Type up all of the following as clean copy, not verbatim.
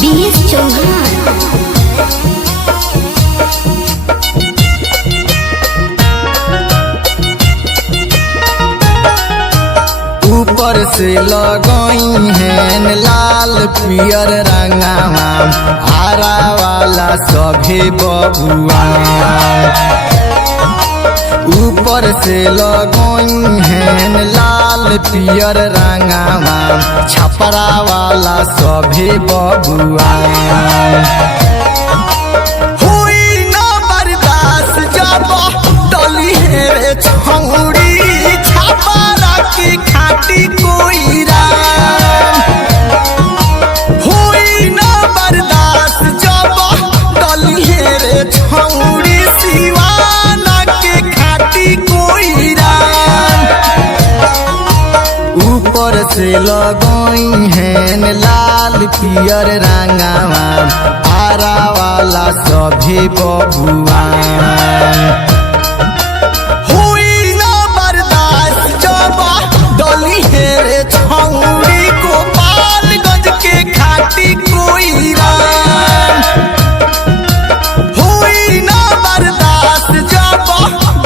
BS Chauhan. ऊपर से लगई हैं लाल पियर रंगावा आरा वाला सभे बबुआ। ऊपर से लगई हैं लाल पियर रंगावा छपरा वाला सभे बबुआ। हुई ना बर्दाश्त जब डली है रे छौड़ी छपरा की खाटी कोईरा। हुई ना बर्दाश्त जब डली है रे छौड़ी सिवाना के खाटी कोईरा। ऊपर से लगई हैं लाल पियर रंगावा आरा वाला सभी बबुआ। हुई ना बर्दाश्त जब डली है रे छौड़ी गोपालगंज के खाटी कोईरा। हुई ना बर्दाश्त जब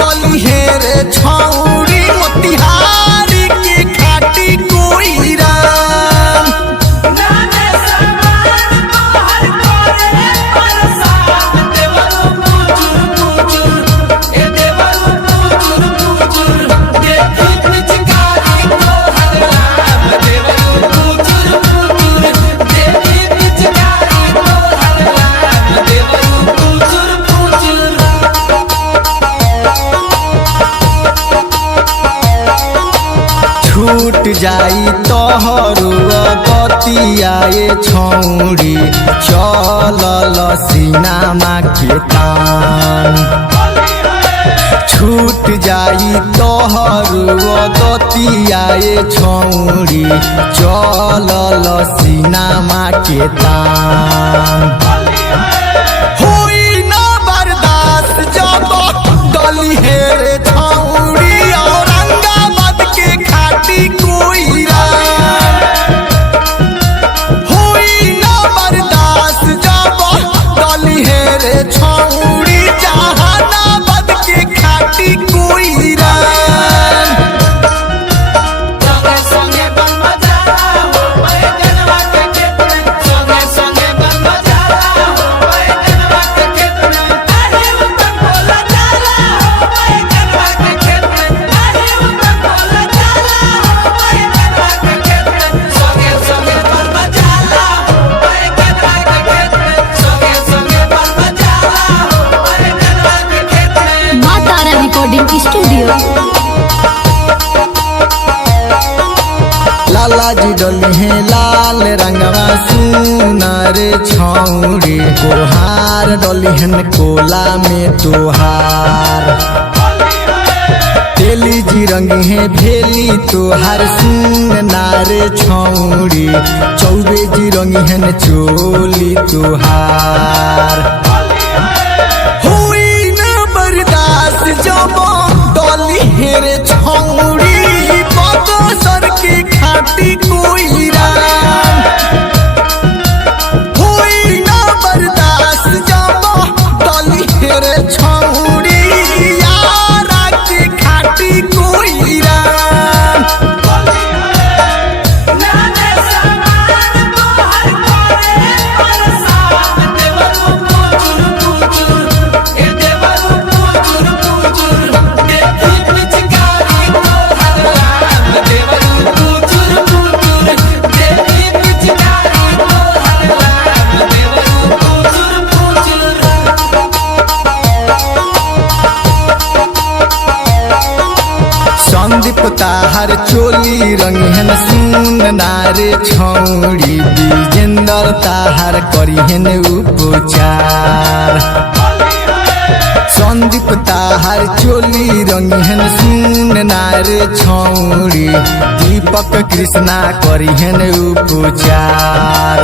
डली है रे छौड़ी मोतिहारी के खाटी कोईरा। छूट जाई तोहरो बतियाए छौड़ी चलल सिनेमा के तान। छूट जाई तोहरो बतियाए छौड़ी चलल सिनेमा के तान। हुई ना बर्दाश्त जब डली है रे छौड़ी औरंगाबाद के खाटी कोईरा। हुई ना बर्दाश्त जब डली है रे छौड़ी जहानाबाद के खाटी कोईरा। Recording studio. लाला जी डली है लाल रंगवा सुनार छौड़ी कोहार डली है कोला में तोहार। तेली जी रंग है भेली तोहार सुनार छौड़ी चौबे जी रंग है चोली तोहार। हुई ना बर्दाश्त जब डली है रे छौड़ी बदसर की खाटी कोईरा। हुई ना बर्दाश्त जब डली है रे छौड़ी यारा की खाटी कोईरा। संदीप ताहर चोली रंगहन सुन नारे छौड़ी विजेंद्र ताहर करिहन उपचार। संदीप ताहर चोली रंगहन सुन नारे छौड़ी दीपक कृष्णा करिहन उपचार।